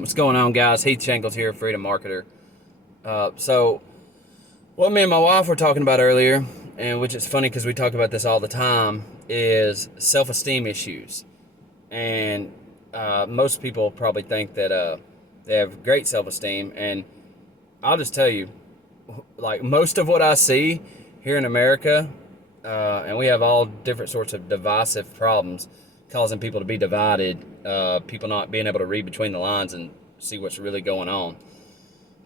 What's going on, guys? Heath Shankles here, Freedom Marketer. So, what me and my wife were talking about earlier, and which is funny because we talk about this all the time, is self-esteem issues. And most people probably think that they have great self-esteem, and I'll just tell you, like most of what I see here in America, and we have all different sorts of divisive problems causing people to be divided, people not being able to read between the lines and see what's really going on.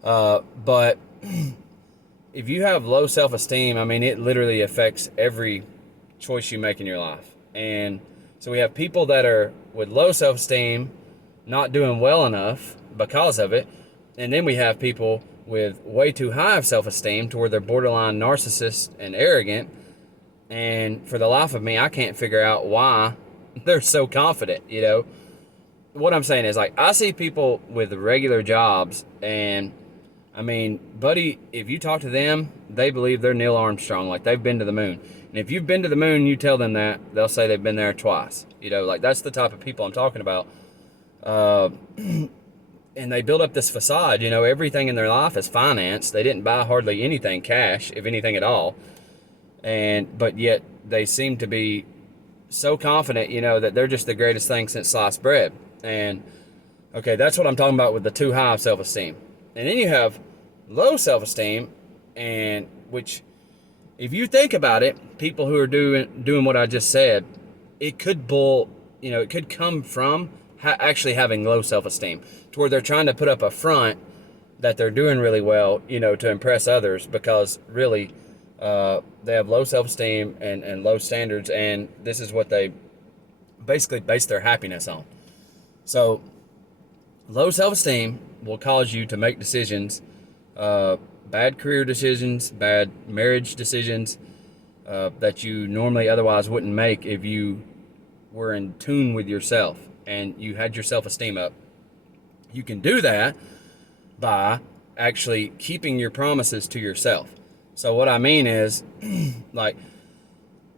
But if you have low self-esteem, I mean, it literally affects every choice you make in your life. And so we have people that are with low self-esteem not doing well enough because of it. And then we have people with way too high of self-esteem to where they're borderline narcissist and arrogant. And for the life of me, I can't figure out why they're so confident, What I'm saying is, like, I see people with regular jobs, and I mean, buddy, if you talk to them, they believe they're Neil Armstrong, like they've been to the moon. And if you've been to the moon, you tell them that, they'll say they've been there twice. Like that's the type of people I'm talking about. And they build up this facade, everything in their life is financed. They didn't buy hardly anything cash, if anything at all. But yet they seem to be so confident, that they're just the greatest thing since sliced bread. And okay, that's what I'm talking about with the too high of self-esteem. And then you have low self-esteem, and which, if you think about it, people who are doing what I just said, it could it could come from actually having low self-esteem, to where they're trying to put up a front that they're doing really well, to impress others, because really they have low self-esteem and low standards, and this is what they basically base their happiness on. So low self-esteem will cause you to make decisions, bad career decisions, bad marriage decisions, that you normally otherwise wouldn't make if you were in tune with yourself and you had your self-esteem up. You can do that by actually keeping your promises to yourself. So what I mean is, like,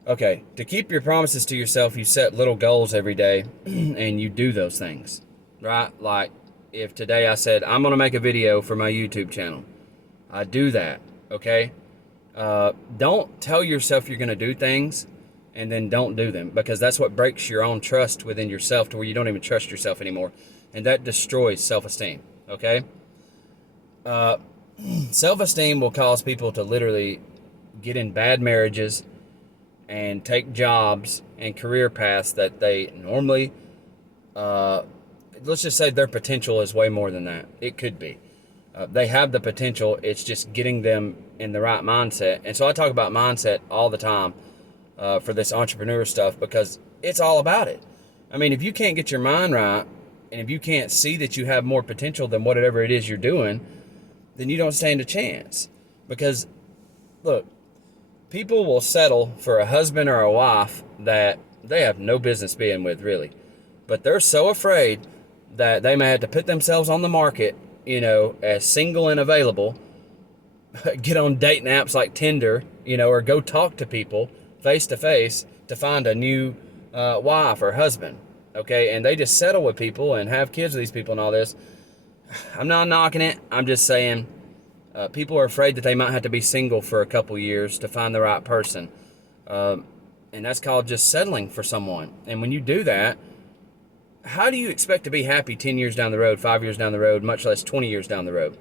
okay, to keep your promises to yourself, you set little goals every day and you do those things, right? Like, if today I said, I'm going to make a video for my YouTube channel, I do that, okay? Don't tell yourself you're going to do things and then don't do them, because that's what breaks your own trust within yourself, to where you don't even trust yourself anymore. And that destroys self-esteem, okay? Self-esteem will cause people to literally get in bad marriages and take jobs and career paths that they normally, let's just say their potential is way more than that. It could be. They have the potential. It's just getting them in the right mindset. And so I talk about mindset all the time for this entrepreneur stuff, because it's all about it. I mean, if you can't get your mind right, and if you can't see that you have more potential than whatever it is you're doing, then you don't stand a chance. Because, look, people will settle for a husband or a wife that they have no business being with, really. But they're so afraid that they may have to put themselves on the market, as single and available, get on dating apps like Tinder, or go talk to people face to face to find a new wife or husband, okay? And they just settle with people and have kids with these people and all this. I'm not knocking it. I'm just saying people are afraid that they might have to be single for a couple years to find the right person. And that's called just settling for someone. And when you do that, how do you expect to be happy 10 years down the road, 5 years down the road, much less 20 years down the road?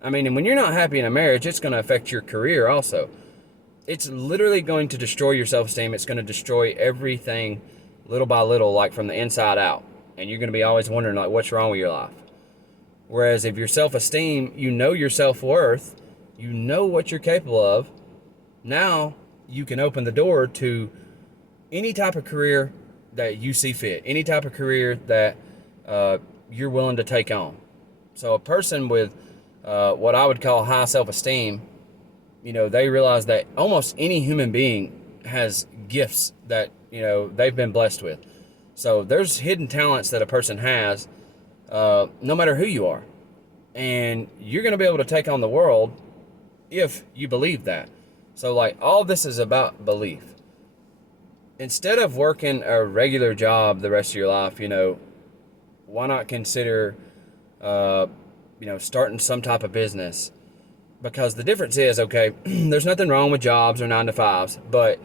I mean, and when you're not happy in a marriage, it's going to affect your career also. It's literally going to destroy your self-esteem. It's going to destroy everything little by little, like from the inside out. And you're going to be always wondering, like, what's wrong with your life? Whereas if your self-esteem, you know your self-worth, you know what you're capable of, now you can open the door to any type of career that you see fit, any type of career that you're willing to take on. So a person with what I would call high self-esteem, they realize that almost any human being has gifts that, they've been blessed with. So there's hidden talents that a person has, no matter who you are. And you're going to be able to take on the world if you believe that. So, like, all this is about belief. Instead of working a regular job the rest of your life, why not consider uh, starting some type of business. Because the difference is, okay, there's nothing wrong with jobs or 9 to 5s, but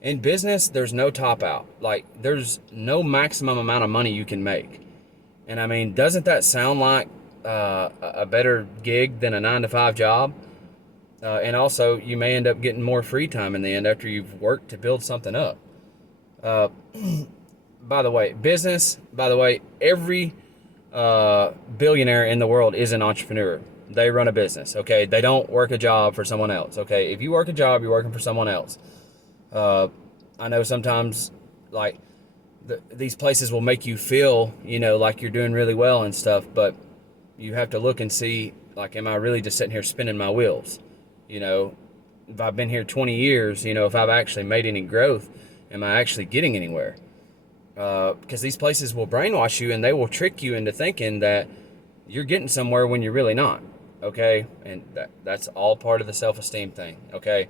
in business, there's no top out. Like, there's no maximum amount of money you can make. And I mean, doesn't that sound like a better gig than a 9 to 5 job? And also, you may end up getting more free time in the end after you've worked to build something up. Uh, by the way, every billionaire in the world is an entrepreneur. They run a business, okay? They don't work a job for someone else, okay? If you work a job, you're working for someone else. I know sometimes, like, these places will make you feel, like you're doing really well and stuff, but you have to look and see, like, am I really just sitting here spinning my wheels? If I've been here 20 years, if I've actually made any growth, am I actually getting anywhere? Because these places will brainwash you and they will trick you into thinking that you're getting somewhere when you're really not, okay? And that's all part of the self-esteem thing, okay?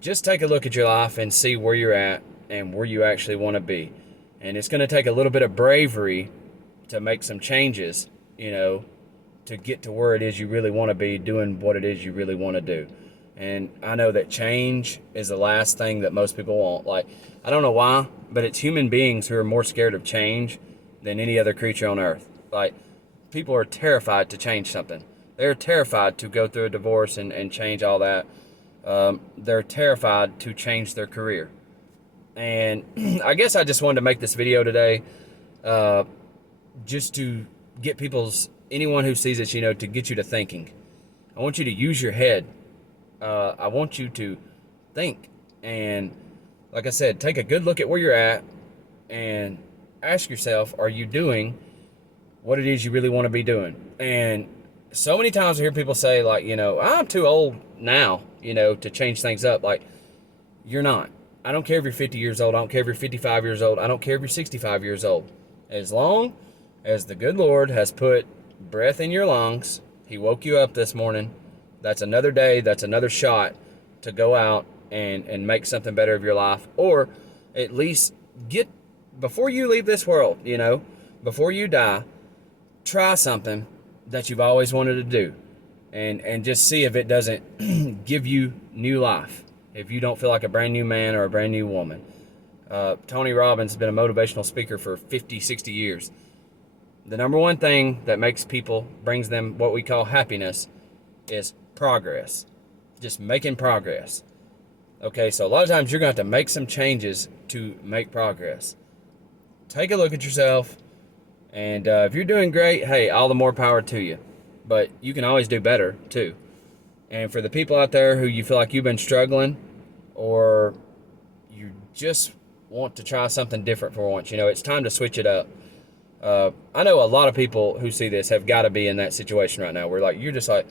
Just take a look at your life and see where you're at and where you actually want to be. And it's going to take a little bit of bravery to make some changes, to get to where it is you really want to be, doing what it is you really want to do. And I know that change is the last thing that most people want. Like, I don't know why, but it's human beings who are more scared of change than any other creature on earth. Like, people are terrified to change something. They're terrified to go through a divorce and change all that. They're terrified to change their career. And I guess I just wanted to make this video today, just to get anyone who sees this, to get you to thinking. I want you to use your head. I want you to think. And like I said, take a good look at where you're at and ask yourself, are you doing what it is you really want to be doing? And so many times I hear people say, like, I'm too old now, to change things up. Like, you're not. I don't care if you're 50 years old. I don't care if you're 55 years old. I don't care if you're 65 years old. As long as the good Lord has put breath in your lungs, He woke you up this morning, that's another day, that's another shot to go out and make something better of your life. Or at least before you leave this world, before you die, try something that you've always wanted to do. And just see if it doesn't give you new life. If you don't feel like a brand new man or a brand new woman. Tony Robbins has been a motivational speaker for 50, 60 years. The number one thing that brings them what we call happiness is progress. Just making progress. Okay, so a lot of times you're going to have to make some changes to make progress. Take a look at yourself, and if you're doing great, hey, all the more power to you. But you can always do better, too. And for the people out there who you feel like you've been struggling, or you just want to try something different for once, it's time to switch it up. I know a lot of people who see this have got to be in that situation right now where, you're just like,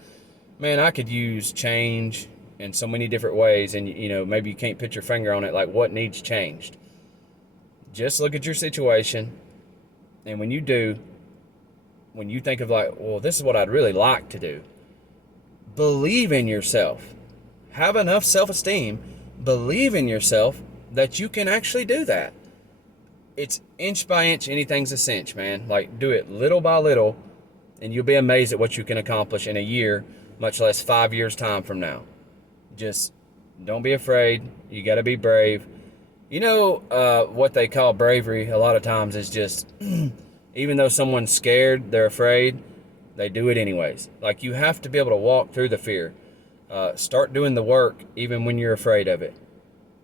man, I could use change in so many different ways, and maybe you can't put your finger on it, like what needs changed. Just look at your situation, and when you think of well, this is what I'd really like to do, believe in yourself. Have enough self-esteem, believe in yourself that you can actually do that. It's inch by inch, anything's a cinch, man. Do it little by little, and you'll be amazed at what you can accomplish in a year, much less 5 years' time from now. Just don't be afraid. You got to be brave. What they call bravery a lot of times is just, even though someone's scared, they're afraid, they do it anyways. You have to be able to walk through the fear. Start doing the work even when you're afraid of it.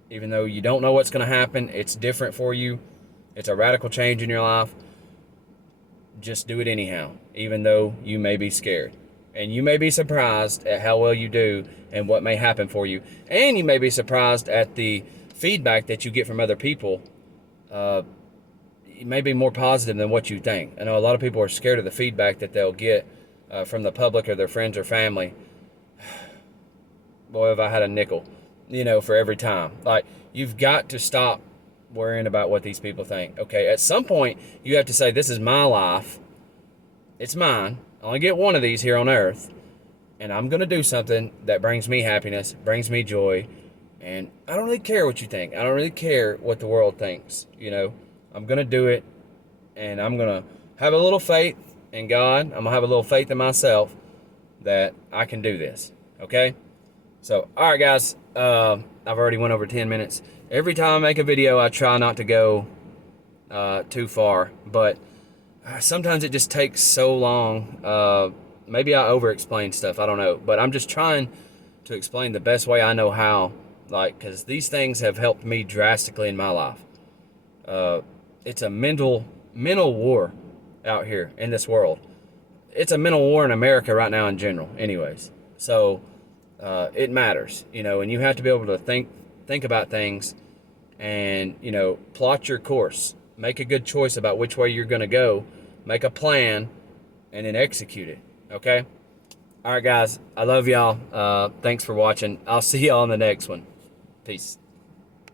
Even though you don't know what's going to happen, it's different for you. It's a radical change in your life. Just do it anyhow, even though you may be scared. And you may be surprised at how well you do and what may happen for you. And you may be surprised at the feedback that you get from other people. It may be more positive than what you think. I know a lot of people are scared of the feedback that they'll get from the public or their friends or family. Boy, have I had a nickel, for every time. You've got to stop worrying about what these people think. Okay, at some point, you have to say, this is my life. It's mine. I only get one of these here on earth. And I'm going to do something that brings me happiness, brings me joy. And I don't really care what you think. I don't really care what the world thinks. I'm going to do it. And I'm going to have a little faith in God. I'm going to have a little faith in myself that I can do this. Okay? So, all right, guys. I've already went over 10 minutes. Every time I make a video, I try not to go too far. But sometimes it just takes so long. Maybe I over-explain stuff. I don't know. But I'm just trying to explain the best way I know how. Like, because these things have helped me drastically in my life. It's a mental war out here in this world. It's a mental war in America right now in general, anyways. So it matters, and you have to be able to think about things and, plot your course. Make a good choice about which way you're going to go. Make a plan and then execute it, okay? All right, guys. I love y'all. Thanks for watching. I'll see y'all on the next one. Peace.